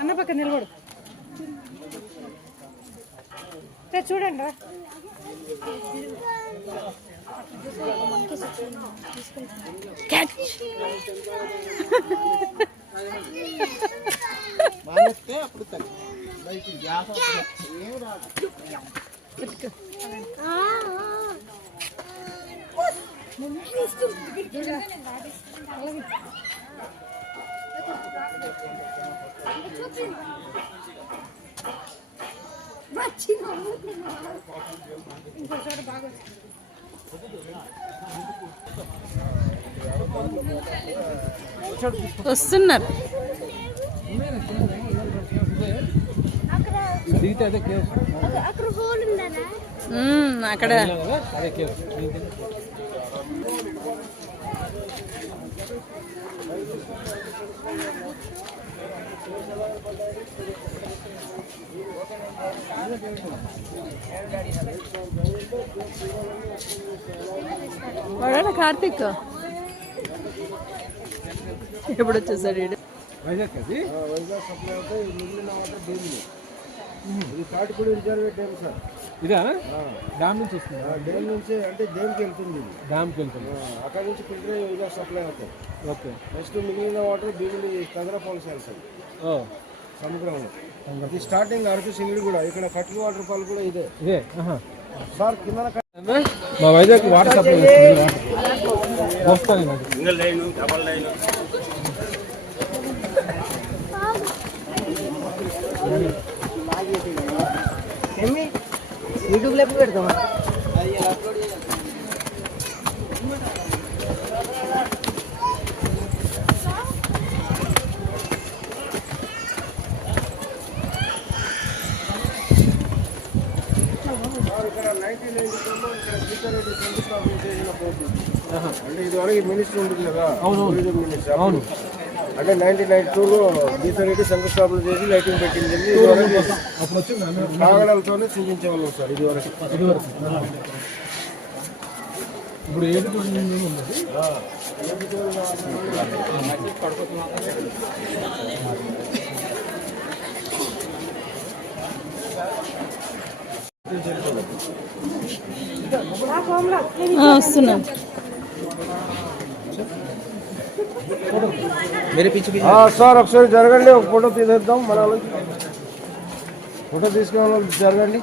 అన్న పక్క నిలబడు. చూడండి రా. వస్తున్నారు అక్కడ. వాడా కార్తీక్ ఎప్పుడు వచ్చేసాడు? వైజాగ్ అది వైజాగ్ సప్లై అవుతాయి. మిగిలిన వాటర్ డేమ్లో ఇది కాటిపూడి రిజర్వేట్ డ్యామ్ సార్. ఇదా డ్యామ్ నుంచి వస్తుంది? డ్యామ్ నుంచి అంటే డ్యామ్కి వెళ్తుంది. ఇది డ్యామ్కి వెళ్తుంది. అక్కడ నుంచి ఫిల్టర్ అయ్యి వైజాగ్ సప్లై అవుతాయి. ఓకే. నెక్స్ట్ మిగిలిన వాటర్ భీమిలి కదరా ఫాల్స్ వెళ్తాయి సముద్రంలో. ఇది స్టార్టింగ్ అరకు సింగిడి కూడా ఇక్కడ కట్ల వాటర్ ఫాల్ కూడా ఇదే సార్. కింద మా వైజాగ్ వాటర్ సప్లై వస్తాయి. యూట్యూబ్లో ఎప్పుడు పెడతామా? అంటే ఇదివరకు మినిస్టర్ ఉంటుంది కదా. అవును. అంటే 1992లో గీతారెడ్డి శంకుస్థాపన చేసి లైటింగ్ పెట్టింది. కాగడాలతోనే చూపించే వాళ్ళం సార్ ఇదివరకు. ఇప్పుడు ఏది వస్తున్నా. సార్ ఒకసారి జరగండి, ఒక ఫోటో తీసేద్దాం. మన ఫోటో తీసుకునే జరగండి.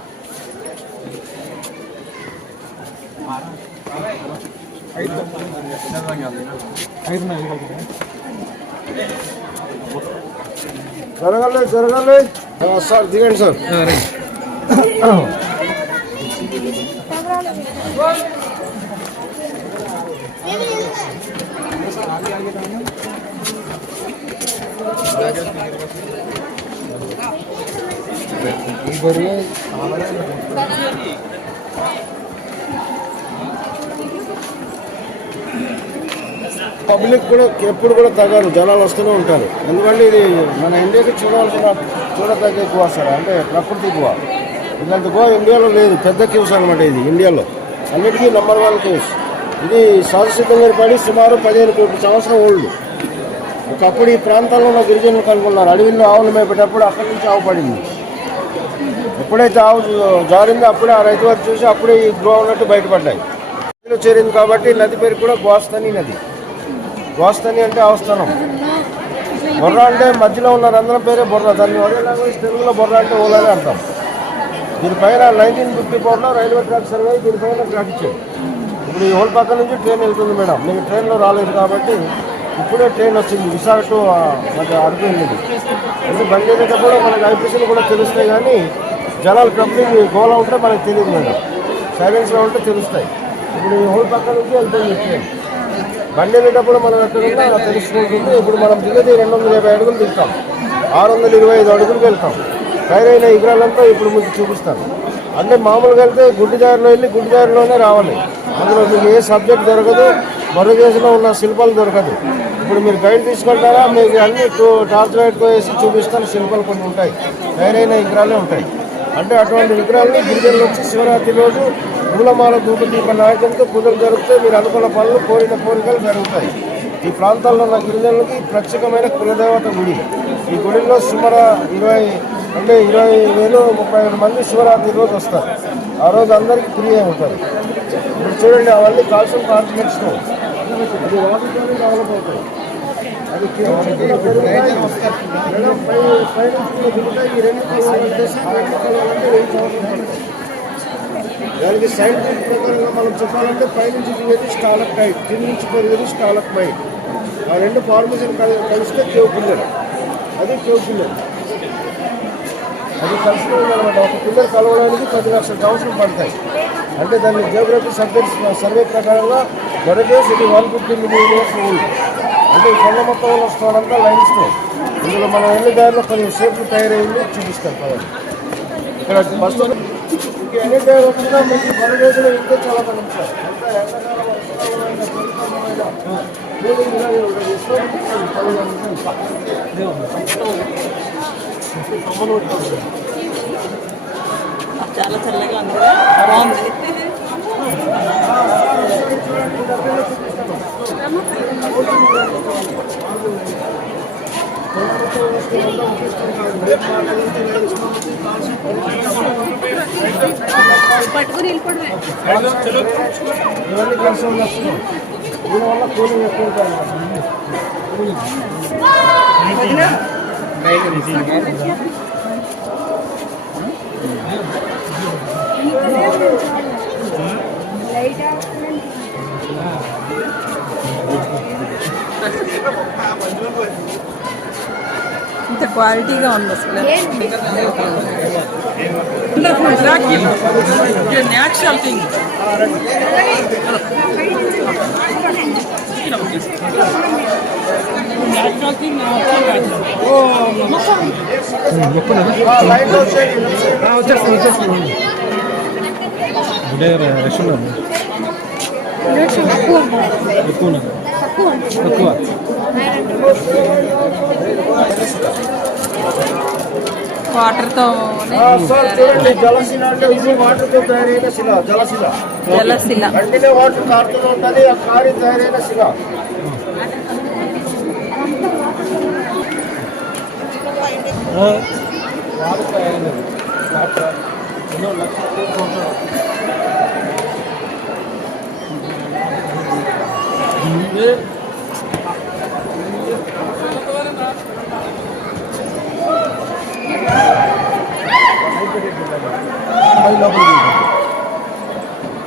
జరగాలి జరగాలి. సార్ దిగండి సార్. పబ్లిక్ కూడా ఎప్పుడు కూడా తగ్గరు, జనాలు వస్తూనే ఉంటారు. ఎందుకంటే ఇది మన ఇండియాకి చూడదగ్గ ఎక్కువ సార్. అంటే ప్రకృతి ఎక్కువ. ఇలాంటి గోవా ఇండియాలో లేదు. పెద్ద క్యూస్ అనమాట ఇది ఇండియాలో. అన్నిటికీ నంబర్ 1 క్యూస్. ఇది సహజసిద్ధంగా పడి సుమారు 15 కోట్ల సంవత్సరం ఓల్డ్. ఒకప్పుడు ఈ ప్రాంతాల్లో ఉన్న గిరిజనులు కనుక్కున్నారు. అడవిలో ఆవులు మేపేటప్పుడు అక్కడి నుంచి ఆవు పడింది. ఎప్పుడైతే ఆవు జారిందో అప్పుడే ఆ రైతు వారు చూసి అప్పుడే ఈ గ్రో ఉన్నట్టు బయటపడ్డాయి. నదిలో చేరింది కాబట్టి నది పేరు కూడా గోస్తని నది. గోస్తని అంటే అవస్థానం. బొర్ర అంటే మధ్యలో ఉన్న రంధ్రం పేరే బొర్ర. దాన్ని అదే లాంగ్వేజ్ తెలుగులో బొర్ర అంటే ఓలని అర్థం. దీనిపైన 1954లో రైల్వే ట్రాక్ సర్వే దీనిపైన ట్రాక్ ఇచ్చాడు. ఇప్పుడు ఈ హోల్ పక్క నుంచి ట్రైన్ వెళ్తుంది మేడం. మీకు ట్రైన్లో రాలేదు కాబట్టి ఇప్పుడే ట్రైన్ వచ్చింది. విశాఖ టు అరకు వెళ్ళింది. అంటే బండి వెళ్ళేటప్పుడు మనకి ఐపీసీలు కూడా తెలుస్తాయి, కానీ జనాలు కంప్లీట్ గోలా ఉంటే మనకు తెలియదు మేడం. సైలెన్స్లో ఉంటే తెలుస్తాయి. ఇప్పుడు ఈ హోల్ పక్క నుంచి వెళ్తుంది ట్రైన్. బండి వెళ్ళేటప్పుడు మనం ఎక్కడ తెలుసుకుంటుంది. ఇప్పుడు మనం దిగేది 250 అడుగులు దిగుతాం, 625 అడుగులకు వెళ్తాం. ఖైరైన విగ్రహాలంతా ఇప్పుడు మీకు చూపిస్తాను. అంటే మామూలుగా వెళ్తే గుడ్డిదారిలో వెళ్ళి గుడ్డిదారిలోనే రావాలి. అందులో మీకు ఏ సబ్జెక్ట్ జరగదు. మరుగేసులో ఉన్న శిల్పాలు దొరకదు. ఇప్పుడు మీరు గైడ్ తీసుకెళ్తారా, మీకు అన్ని టార్చ్ లైట్తో వేసి చూపిస్తాను. శిల్పాలు కొన్ని ఉంటాయి, తయారైన విగ్రహాలే ఉంటాయి. అంటే అటువంటి విగ్రహాలను గిరిజనులు వచ్చి శివరాత్రి రోజు పూలమాల ధూపదీప నాయకులతో పూజలు జరిగితే మీరు అనుకున్న పనులు, కోరిన కోరికలు జరుగుతాయి. ఈ ప్రాంతాల్లో ఉన్న గిరిజనులకి ప్రత్యేకమైన కులదేవత గుడి. ఈ గుడిలో సుమారు 20,000-30,000 మంది శివరాత్రి రోజు వస్తారు. ఆ రోజు అందరికీ ఫ్రీ అయి ఉంటారు. మీరు చూడండి, అవన్నీ కాల్షియం కాంప్లెక్స్ అది వాటితోనే డెవలప్ అవుతాయి. అది దానికి సైంటిఫిక్ ప్రకారంగా మనం చెప్పాలంటే పైనుంచి దిగేది స్టాలక్టైట్, కింద నుంచి పెరిగేది స్టాలక్మైట్. ఆ రెండు ఫార్మేషన్ కలిస్తే కేవ్ పిల్లర్. అది కేవ్ పిల్లర్. అది కలిసి ఉందన్నమాట. ఒక పిల్లర్ కలవడానికి 10 లక్షల సంవత్సరం పడతాయి. అంటే దాన్ని జియోగ్రఫీ సర్వే ప్రకారంగా దొరకేసి ఇది 150 మిలియన్ ఇయర్స్ ఓల్డ్. అంటే ఈ కొండ మొత్తం ఉన్న స్టోన్ అంతా లైమ్ స్టోన్. ఇందులో మనం ఎన్ని దారిలో కొన్ని షేప్లు తయారైంది చూపిస్తాం కదా. ఇక్కడ ఫస్ట్ ఎన్ని టైర్ వచ్చినా మీకు 10 రోజులు ఇంటే చాలా కనిపిస్తారు. అంతా ఎండాకాలం చాలా చల్లగా ఉంది, బాగుంది. పట్టుకుని వెళ్ళిపోవడమే. ఇవన్నీ కలిసి వస్తున్నాం. దీనివల్ల కూలింగ్ ఎక్కువ ఉంటాయి. ఇంత క్వాలిటీగా ఉంది అసలు. Natural thing. వాటర్తో చూడండి, జలశిల అంటే ఇది వాటర్తో తయారైన శిల. జలశిల కంటిన్యూ వాటర్ కారుతూ ఉంటుంది. ఆ కారి తయారైన శిల.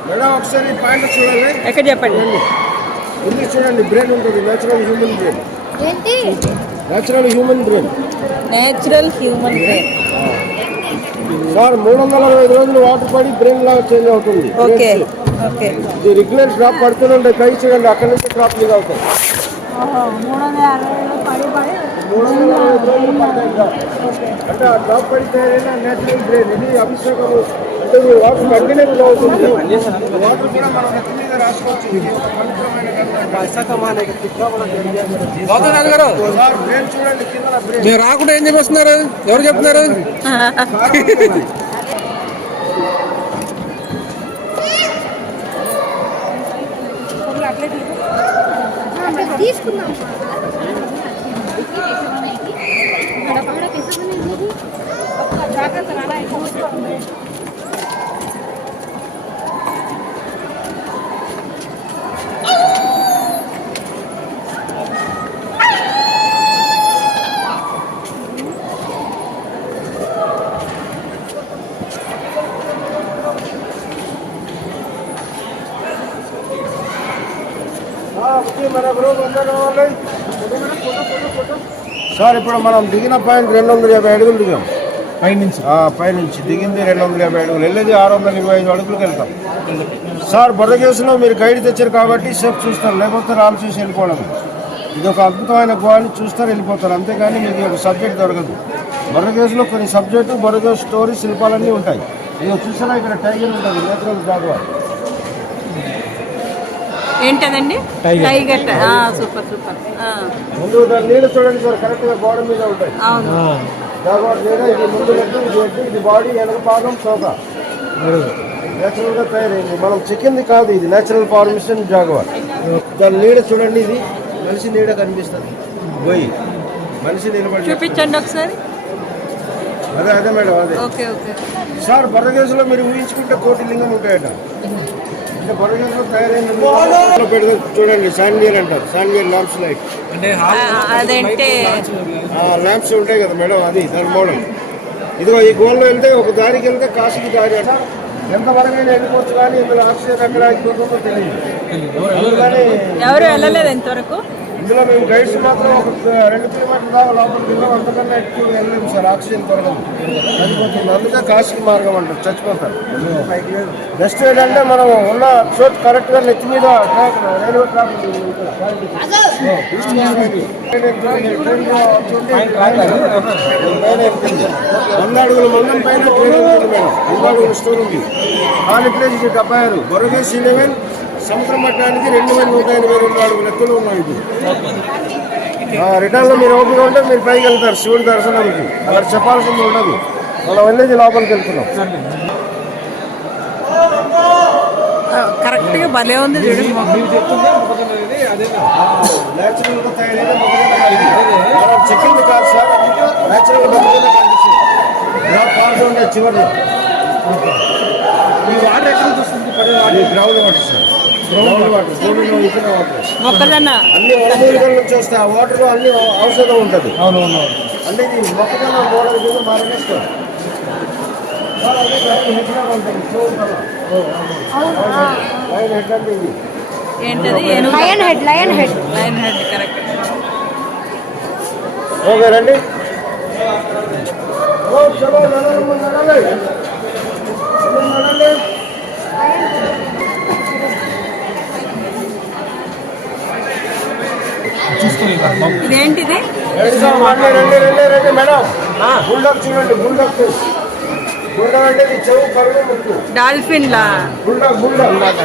మేడం ఒకసారి పాయింట్ చూడండి. ఎక్కడ చెప్పండి. ఇది చూడండి, బ్రెయిన్ ఉంటుంది. Natural human brain. Natural human brain. Sir 365 రోజులు వాటర్ పడి బ్రెయిన్ లాగా చేంజ్ అవుతుంది. ఇది రెగ్యులర్ డ్రాప్ పడుతూనే ఉంటాయి. కై చూడండి, అక్కడి నుంచి డ్రాప్ లీక్ అవుతాయి. 365 రోజులు పడతాయి. అంటే ఆ డ్రాప్ పడితే నేచురల్ బ్రెయిన్. ఇది అభిషేకం. అంటే ఈ వాటర్ కంటిన్యూ అవుతుంది. వాటర్ కూడా మనం నెత్తి మీద రాసుకోవచ్చు. బ్రెయిన్ చూడండి, కింద మీరు రాకుండా ఏం చెప్పేస్తున్నారు? ఎవరు చెప్తున్నారు? తీసుకున్నాం. సార్ ఇప్పుడు మనం దిగిన పాయింట్ 250 అడుగులు దిగాం. పైనుంచి దిగింది 250 అడుగులు, వెళ్ళేది 625 అడుగులకు వెళ్తాం. సార్ బొర్రకేసులో మీరు గైడ్ తెచ్చారు కాబట్టి సేఫ్ చూస్తారు, లేకపోతే రామ్ చూసి వెళ్ళిపోవడం. ఇది ఒక అద్భుతమైన గుహాన్ని చూస్తారు, వెళ్ళిపోతారు. అంతేగాని మీకు ఒక సబ్జెక్ట్ దొరకదు. బొర్రకేసులో కొన్ని సబ్జెక్టు, బొర్రకేసు స్టోరీ, శిల్పాలన్నీ ఉంటాయి. ఇది చూసినా ఇక్కడ టైగర్ ఉంటుంది, నేచురల్ జాగ్వార్. ఏంటదండి టైగర్ సూపర్ సూపర్ ముందు దాని నీళ్ళు చూడండి సార్, కరెక్ట్గా బాడీ మీద ఉంటాయి. అవును జాగ్వార్ నీడ ఇది ముందు లెక్క, ఇది ఎడ్డు, ఇది బాడీ, వెనక భాగం సోకా. నేచురల్గా తయారైంది, మనం చికెన్ది కాదు, ఇది నేచురల్ ఫార్మేషన్ జాగ్వార్. దాని నీడ చూడండి, ఇది మనిషి నీడ కనిపిస్తుంది. పోయి మనిషి నిలబడి చూపించండి ఒకసారి. అదే అదే మేడం, అదే ఓకే ఓకే సార్. బర్రగేసులో మీరు ఊహించుకుంటే కోటి లింగం ఉంటాయట. అంటే బర్రగేసులో తయారైంది పెడితే చూడండి, శాండియర్ అంటారు. శాండియర్ ల్యాంప్స్ లైట్ అదేంటే ల్యాంప్స్ ఉంటాయి కదా మేడం, అది దాని మోడల్. ఇదిగో ఈ గోల్లో వెళ్తే ఒక దారికి వెళ్తే కాశీకి దారి అంట. ఎంతవరకు అయినా వెళ్ళిపోవచ్చు, కానీ ఇందులో ఆక్సిజన్ ఎక్కడ ఆగిపోతుందో తెలియదు. అందుకని ఎవరు వెళ్ళలేదు ఎంతవరకు. ఇందులో మేము గైడ్స్ మాత్రం ఒక 2 కిలోమీటర్ల దాకా లోపలికి వెళ్ళాం. అంతకన్నా ఎక్కువ వెళ్ళలేము సార్, ఆక్సిజన్ త్వరగా చనిపోతుంది. అందుకే కాశీకి మార్గం అంటారు, చచ్చిపోతారు. బెస్ట్ ఏంటంటే మనం ఉన్న చోటు కరెక్ట్గా నెత్తి మీద ట్రాక్, రైల్వే ట్రాక్ 100 అడుగుల మందం పైన ట్రైన్ ఉంటుంది మేడం. 100 అడుగుల స్టోర్ ఉంది. ఖాళీ ప్లేస్ ఇది 76. బొరగేసి 11 సముద్ర మట్టానికి 2182 అడుగుల ఎత్తులు ఉన్నాయి. ఇది రిటర్న్లో మీరు ఓపిక ఉంటే మీరు పైకి వెళ్తారు శివుడి దర్శనానికి. అక్కడ చెప్పాల్సింది ఉండదు, మనం వెళ్ళేది లోపలికి వెళ్తున్నాం. కరెక్ట్గా భలే ఉంది చూడు. నేచురల్గా తయారైన చికెన్ కాదు సార్, నేచురల్గా మొక్కజొన్న కనిపిస్తుంది. ఇలా పాలు ఉండే చివరిలో ఈ వాటర్ ఎక్కడ చూస్తుంది, ground water sir. Ground water, భూమిలో ఇచ్చిన వాటర్. మొక్కజొన్న అన్ని వనమూలికల నుంచి వస్తే ఆ వాటర్లో అన్ని ఔషధం ఉంటుంది. అవునవును. అంటే ఇది మొక్కజొన్న మోడల్ కింద మారినేస్తారు. ఏంటది lion head lion head line head correct. Okay రండి. చలో నడవండి. ఇదేంటిది రండి మేడం. బుల్డాగ్ చూడండి, బుల్డాగ్. బుల్డాగ్ అంటే ఇది చెవు, కరువు, ముక్కు. డాల్ఫిన్ లా బుల్డాగ్ బుల్డాగ్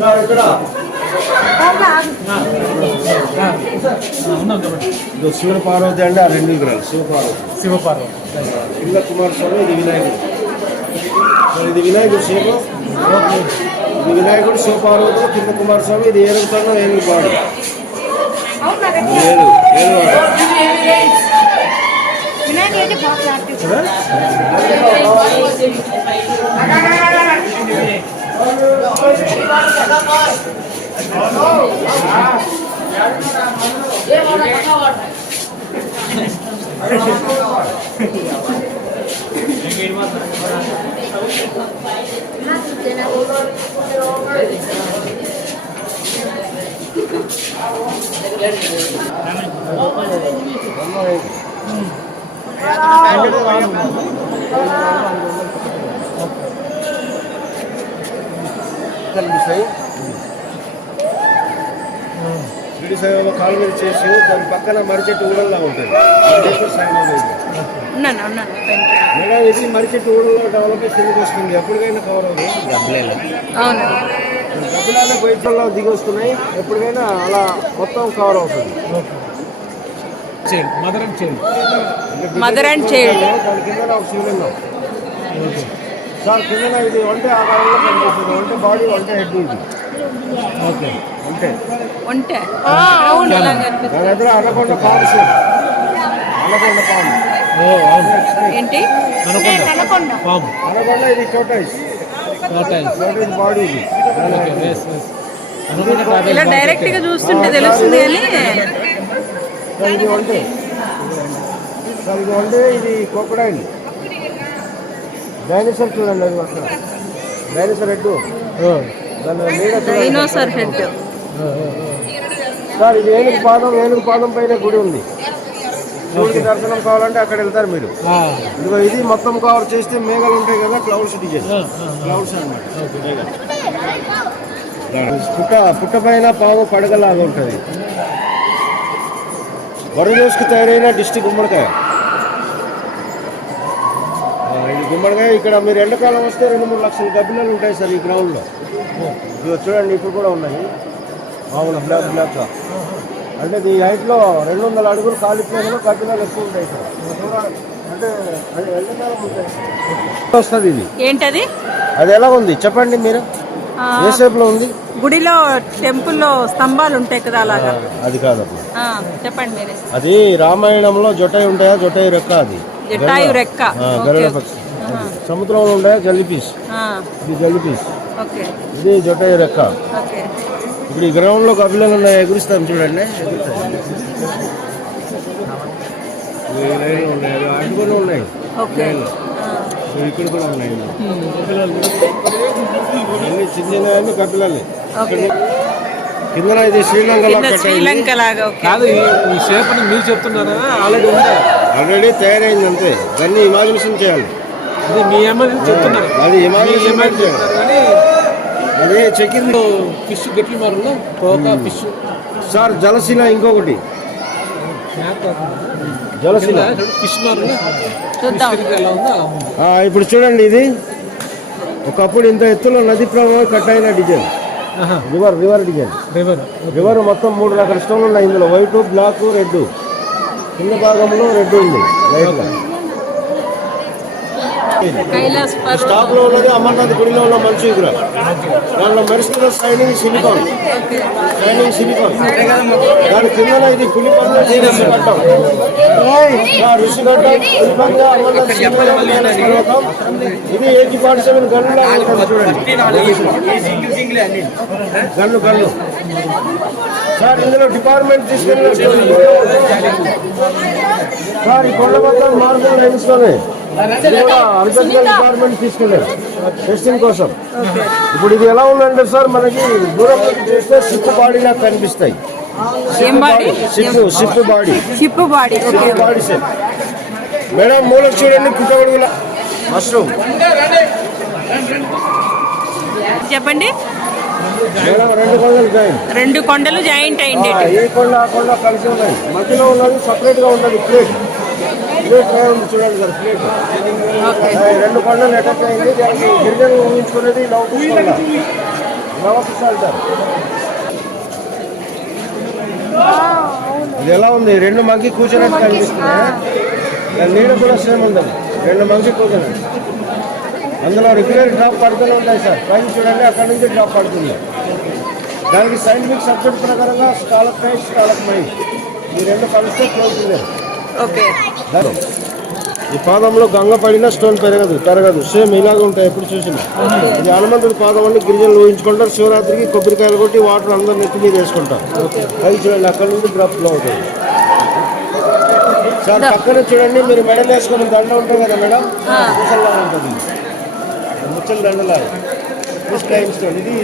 సార్ ఇక్కడ శివ పార్వతి అంటే ఆ 2 విగ్రహాలు. శివపార్వతి కింద కుమారస్వామి, ఇది వినాయకుడు. ఇది వినాయకుడు శివ, ఇది వినాయకుడు శివపార్వతులు, కింద కుమారస్వామి. ఇది ఏనుగుతాను, ఏనుగు బాడు, ఏను కనిపిస్తాయి. షిరిడి సాయిబాబా కాలు మీద చేసి దాని పక్కన మర్రి చెట్టు ఊడల్లా ఉంటుంది. మేడం ఇది మర్రి చెట్టు ఊడల్లో డెవలప్ కిందకి వస్తుంది, ఎప్పటికైనా కవర్ అవుతుంది. గబ్బిలానే బయటలో దిగి వస్తున్నాయి, ఎప్పటికైనా అలా మొత్తం కవర్ అవుతుంది. Mother and child. దాని కింద ఒక శివలింగం సార్. కింద ఇది ఒంటే ఆకారంలో కనిపిస్తుంది. ఒంటే బాడీ, ఒంటే హెడ్. ఇది ఓకే అంటే దాని దగ్గర అనకొండ పాము సార్. అనకొండ పాము ఏంటి అనకొండ. ఇది టోటైస్ బాడీ. ఇది ఇలా డైరెక్ట్ గా చూస్తుంటే తెలుస్తుంది కానీ ఇది ఒంటే సార్. ఇది ఒంటే, ఇది క్రొకడైల్. డైనోసార్ చూడండి, అది అక్కడ dinosaur head. Dinosaur head sir. ఇది ఏనుగు పాదం, ఏనుగు పాదం పైన గుడి ఉంది. శివుడికి దర్శనం కావాలంటే అక్కడ వెళ్తారు మీరు. ఇదిగో ఇది మొత్తం కవర్ చేస్తే మేఘాలు ఉంటాయి కదా, క్లౌడ్స్ డిజైన్, క్లౌడ్స్ అన్నమాట. పుట్ట పైన పాము పడగలాగా ఉంటుంది. వరదోసుకు తయారైన డిస్ట్రిక్ట్ గుమ్మడికాయ. ఇది గుమ్మడికాయ. ఇక్కడ మీరు ఎండాకాలం వస్తే 2-3 లక్షల గబ్బిలాలు ఉంటాయి సార్ ఈ గ్రౌండ్లో. ఇవి చూడండి, ఇప్పుడు కూడా ఉన్నాయి మామూలు బ్లాక్. అంటే ఈ హైట్లో 200 అడుగులు ఖాళీ ప్లేస్లో గబ్బిలాలు ఎక్కువ ఉంటాయి సార్. అంటే అది ఎండాకాలం ఉంటాయి వస్తుంది. ఇది ఏంటది? అది ఎలా ఉంది చెప్పండి మీరు. ఏ షేప్ లో ఉంది? గుడిలో టెంపుల్లో స్తంభాలు ఉంటాయి కదా, అలాగా. అది కాదు, చెప్పండి మీరే. అది రామాయణంలో జటాయు ఉంటాయా, జటాయు రెక్క. అది జటాయు రెక్క. గరుడ పక్షి. సముద్రంలో ఉంటాయా జల్లిఫిష్. ఇది జల్లిఫిష్, ఇది జటాయు రెక్క. ఇప్పుడు ఈ గ్రౌండ్ లో గబ్బిలాలు ఉన్నాయి, ఎగురిస్తాం చూడండి. అడుగులు ఉన్నాయి, ఇక్కడ కూడా ఉన్నాయి. అన్ని చిన్న గబ్బిలాలు. కింద ఇది శ్రీలంక లాగా కాదు, ఈ షేప్ అని మీరు చెప్తున్నారా? ఆల్రెడీ తయారైంది అంతే. దాన్ని ఇమాజినేషన్ చేయాలి. అది మీ ఎమర్జెన్సీ చెప్తున్నారు, అది ఇమాజినేషన్ చేయాలి. అదే చెక్కింది. ఫిష్ గట్టి మారులో ఫిష్ సార్. జలశిల ఇంకొకటి, జలశిల ఫిష్ మారు. ఇప్పుడు చూడండి, ఇది ఒకప్పుడు ఇంత ఎత్తులో నది ప్రవాహం కట్ అయిన డిజైన్. River design. రివర్ మొత్తం 3 రకాల స్టోన్లు ఉన్నాయి ఇందులో. White, black, red. కింద భాగంలో రెడ్ ఉంది లైట్ గా. స్టాక్ లో ఉన్నది అమర్నాథ్ గుడిలో ఉన్న మంచు విగ్రహం. దానిలో మెరుస్తున్న షైనింగ్ సిలికాన్. దాని కింద ఇది పులిపంగా ఋషిగడ్డం. ఇది 847 గన్నులా ఉంటుంది చూడండి. Gun sir. ఇందులో డిపార్ట్మెంట్ తీసుకెళ్ళిన సార్. ఈ కొండ మొత్తం మార్బుల్ లైన్స్తోనే అగ్రికల్చర్ డిపార్ట్మెంట్ తీసుకెళ్ళారు టెస్టింగ్ కోసం. ఇప్పుడు ఇది ఎలా ఉందంటే సార్, మనకి దూరంలో చూస్తే షిప్ బాడీ లాగా కనిపిస్తాయి. Ship body shape. మేడం మూలకు చూడండి, పుట్టగొడుగుల మష్రూమ్. చెప్పండి. మేడం 2 కొండలు జాయింట్ అయింది. ఈ కొండ ఆ కొండ కలిసి ఉన్నాయి. మధ్యలో ఉన్నది సపరేట్ గా ఉన్నది ప్లేట్ ఉంది చూడండి సార్. ప్లేట్ 2 కొండలు అటాక్ అయింది. దానికి గిరిజనులు ఊహించుకునేది నవకృష్ణ అంటారు. అది ఎలా ఉంది? 2 మంకి కూర్చున్నట్టు కనిపిస్తున్నాయి. దాని నీడ కూడా సేమ్ ఉంది. 2 మంకి కూర్చున్నాయి. అందులో రెగ్యులర్ డ్రాప్ పడుతూనే ఉంటాయి సార్. పైన చూడండి, అక్కడ నుంచి డ్రాప్ పడుతుంది. దానికి సైంటిఫిక్ సబ్జెక్ట్ ప్రకారంగా స్టాలక్టైట్, స్టాలక్మైట్ ఈ 2 కలిస్తే క్లోజ్ చేయలేదు. ఈ పాదంలో గంగ పడిన స్టోన్ పెరగదు. సేమ్ ఇలాగే ఉంటాయి ఎప్పుడు చూసినా. ఇది హనుమంతుడి పాదం అని గిరిజనులు ఊహించుకుంటారు. శివరాత్రికి కొబ్బరికాయలు కొట్టి వాటర్ అందరూ నెత్తి మీద వేసుకుంటారు. అది చూడండి, అక్కడ నుంచి డ్రాప్ లో అవుతుంది సార్. పక్కన చూడండి, మీరు మెడల్ వేసుకుని దండ ఉంటుంది కదా మేడం, ముసల్లా ఉంటుంది. ముచ్చల దండలాగా స్టోన్. ఇది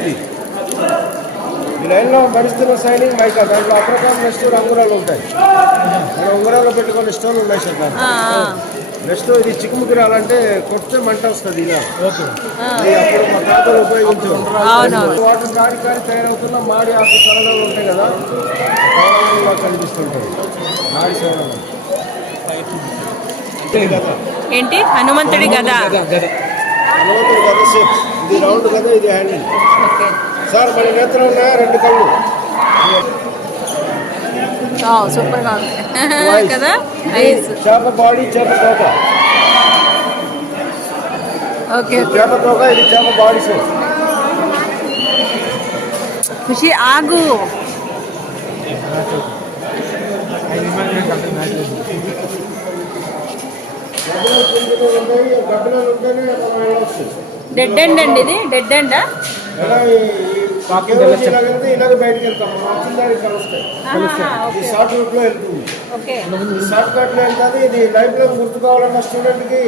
ఈ లైన్లో భరిస్తున్న సైనింగ్ మైకా. దాంట్లో అప్రకారం నెక్స్ట్ ఉంగరాలు ఉంటాయి. మన ఉంగరాలు పెట్టుకునే స్టోన్లు ఉన్నాయి సార్. దాంట్లో నెక్స్ట్ ఇది చిక్కుముకి రాలంటే కొడితే మంట వస్తుంది. ఇలా అప్పుడు మా తాతలు ఉపయోగించారు. వాటర్ కాడి తయారవుతున్న మాడి ఆకు సరళలు ఉంటాయి కదా, సరళంగా కనిపిస్తుంటాయి. మాడి సరళం ఏంటి? హనుమంతుడి గద. హనుమంతుడి గద షేప్. ఇది రౌండ్ కదా, ఇది హ్యాండిల్ సార్. మన నేత్రం ఉన్నాయా 2 కళ్ళు. సూపర్ గా కదా. చేప బాడీ, చేప తోక. చేప తోక, ఇది చేప బాడీ షేప్. ఖుషి ఆగు. డెడ్ ఎండ్ అండి ఇది. డెడ్ ఎండా? ఇలాగ బయటకు వెళ్తాం. కలుస్తాయి. షార్ట్ రూట్ లో వెళ్తుంది. షార్ట్ కట్ లో వెళ్తుంది. ఇది లైఫ్ లో గుర్తు కావాలన్న స్టూడెంట్ కి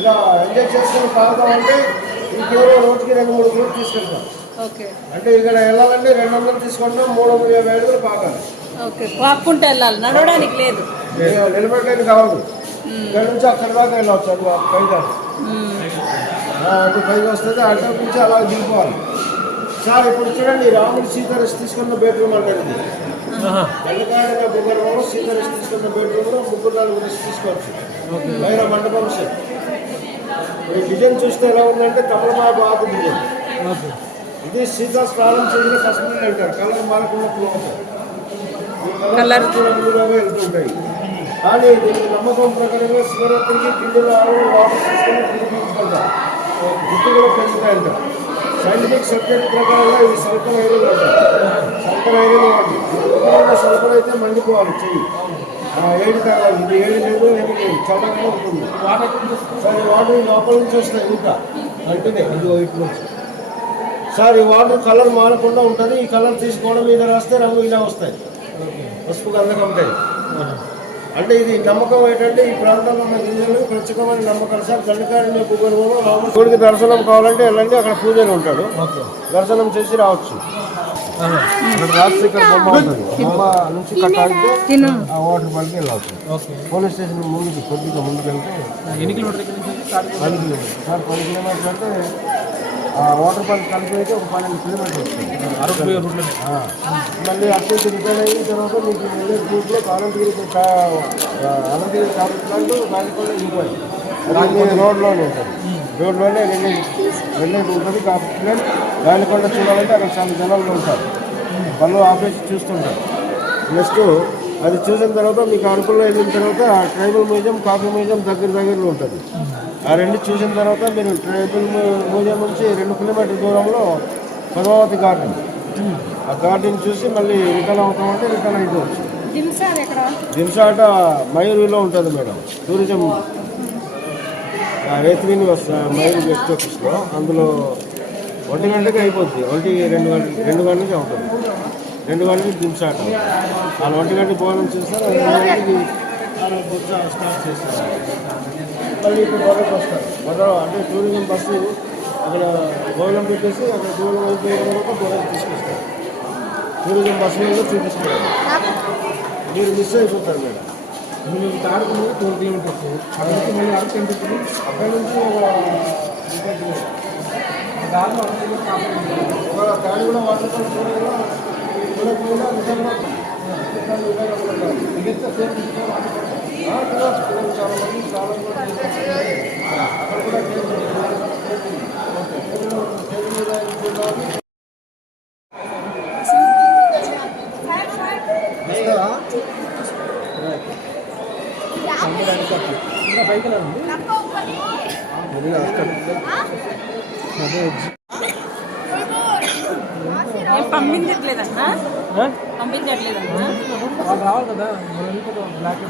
ఇలా ఎంజాయ్ చేసుకుని తాగుతాం అంటే ఈ కేవలం రోజుకి 2-3 గ్రూప్ తీసుకెళ్తాం. అంటే ఇక్కడ వెళ్ళాలంటే 200 తీసుకుంటాం. 350 అడుగులు పాకాలి. పాక్కుంటే వెళ్ళాలి, నడవడానికి లేదు. నిలబెట్టలేదు కావద్దు. ఇక్కడ నుంచి అక్కడ దాకా వెళ్ళవచ్చు. అది పైగా అటు పైకి వస్తుంది. అటు నుంచి అలా దిగిపోవాలి. సార్ ఇప్పుడు చూడండి, రాముడు సీత రెస్ట్ తీసుకున్న బెడ్రూమ్ అంటారు. తెల్లకాయన భూగర్భంలో సీత రెస్ట్ తీసుకున్న బెడ్రూమ్లో 3-4 రెస్ట్ తీసుకోవచ్చు. పైన మండపం సార్. ఈ డిజైన్ చూస్తే ఎలా ఉందంటే తమలపాకు ఆకు డిజైన్. ఇది సీత స్నానం చేసిన కశ్మీర్ అంటారు. కలర్ మారకుండా వెళ్తుంటాయి. కానీ దీనికి నమ్మకం ప్రకారంగా శివరాత్రికి కిందలో వాటర్ తీసుకొని తీసుకుంటారు. గుర్తు కూడా పెంచుతాయంటారు. సైంటిఫిక్ సబ్జెక్ట్ ప్రకారంగా ఇది సల్ఫర్ ఐరన్ అంటారు. సల్ఫర్ ఐరన్ వాటి సల్ఫర్ అయితే మండిపోవాలి చెయ్యి. ఏడు తాగాలి. ఇది ఏడు లేదు, ఏమి లేదు, చల్లగా ఉంటుంది. సార్ ఈ వాటర్ లోపల నుంచి వస్తాయి. ఇంకా కంటిన్యూ ఇది వైట్ నుంచి. సార్ ఈ వాటర్ కలర్ మారకుండా ఉంటుంది. ఈ కలర్ తీసుకోవడం మీద రాస్తే రంగు ఇలా వస్తాయి. పసుపు గంధకం ఉంటాయి. అంటే ఇది నమ్మకం ఏంటంటే ఈ ప్రాంతంలో ఉన్న గిరిజనులకు ప్రత్యేకమైన నమ్మకాలు సార్. గండకారణ్య భూగర్భంలో రాముడికి దర్శనం కావాలంటే వెళ్ళండి. అక్కడ పూజలు ఉంటాడు. దర్శనం చేసి రావచ్చు. రాజశేఖర్ బొమ్మ ఉంటుంది. బొమ్మ నుంచి కట్టాలంటే ఆ వాటర్ పల్కి వెళ్ళవచ్చు. పోలీస్ స్టేషన్ ముందుకు కొద్దిగా ముందుకెళ్తే 10 కిలోమీటర్లు సార్ 10 కిలోమీటర్లు అంటే ఆ వాటర్ పల్క్ కలిపి అయితే ఒక 12 కిలోమీటర్లు వస్తుంది. మళ్ళీ అటు రిటర్న్ అయిన తర్వాత మీకు వెళ్ళే గ్రూప్లో అనంతగిరి కాబట్టి బాలికొండ ఇంకోయి రోడ్లోనే ఉంటుంది. రోడ్లోనే వెళ్ళేది ఉంటుంది. కాబట్టి బాలికొండ చూడాలంటే అక్కడ చాలా జనాలు ఉంటారు. వాళ్ళు ఆపేసి చూస్తుంటారు. నెక్స్ట్ అది చూసిన తర్వాత మీకు అరకుల్లో వెళ్ళిన తర్వాత ట్రైబల్ మ్యూజియం, కాఫీ మ్యూజియం దగ్గరలో ఉంటుంది. ఆ రెండు చూసిన తర్వాత మీరు ట్రైబల్ మ్యూజియం నుంచి 2 కిలోమీటర్ల దూరంలో పద్మావతి గార్డెన్, ఆ గార్డెన్ చూసి మళ్ళీ రిటర్న్ అవుతామంటే రిటర్న్ అయిపోవచ్చు. దింసాట మయూరిలో ఉంటుంది మేడం. టూరిజం రేత్రిని మయూరి గెస్ట్ ఆఫీస్లో. అందులో 1 గంటకి అయిపోద్ది. 2 గంటలకి అవుతుంది. 2 గంటలకి దింసాట. వాళ్ళు 1 గంటకి భోజనం చేస్తారు. 2 గంటలకి స్టార్ట్ చేస్తారు. మళ్ళీ ఇప్పుడు బొర్రకు వస్తారు. అంటే టూరిజం బస్సు అక్కడ భోజనం పెట్టేసి అక్కడ దూరం అయిపోయిన వరకు బొర్రకు తీసుకొస్తారు. టూరిజం బస్సు మీద చూపిస్తారు. మీరు మిస్ అయిపోతారు మేడం. మీరు తాడుకు 12 కిలోమీటర్స్ అక్కడ నుంచి మళ్ళీ అరకు ఎంత అక్కడ నుంచి ఒక తాడు కూడా వాటర్ చూడకుండా నిజంగా చాలా మంది అక్కడ కూడా పంపించట్లేదన్నా పంపించట్లేదన్నా వాళ్ళు రావాలి కదా. మనం వెళ్ళిపోతాం black.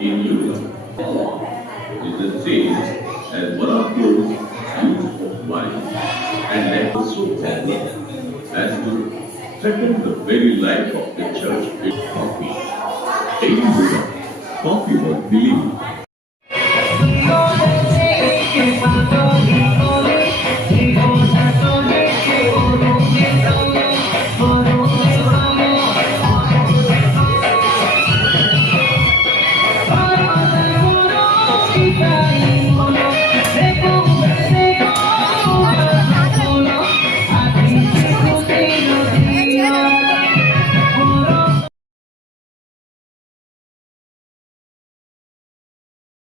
in Europe is the same as one of those use of wine and left so badly as to threaten the very life of the church with coffee. In Europe, coffee was believed Hey,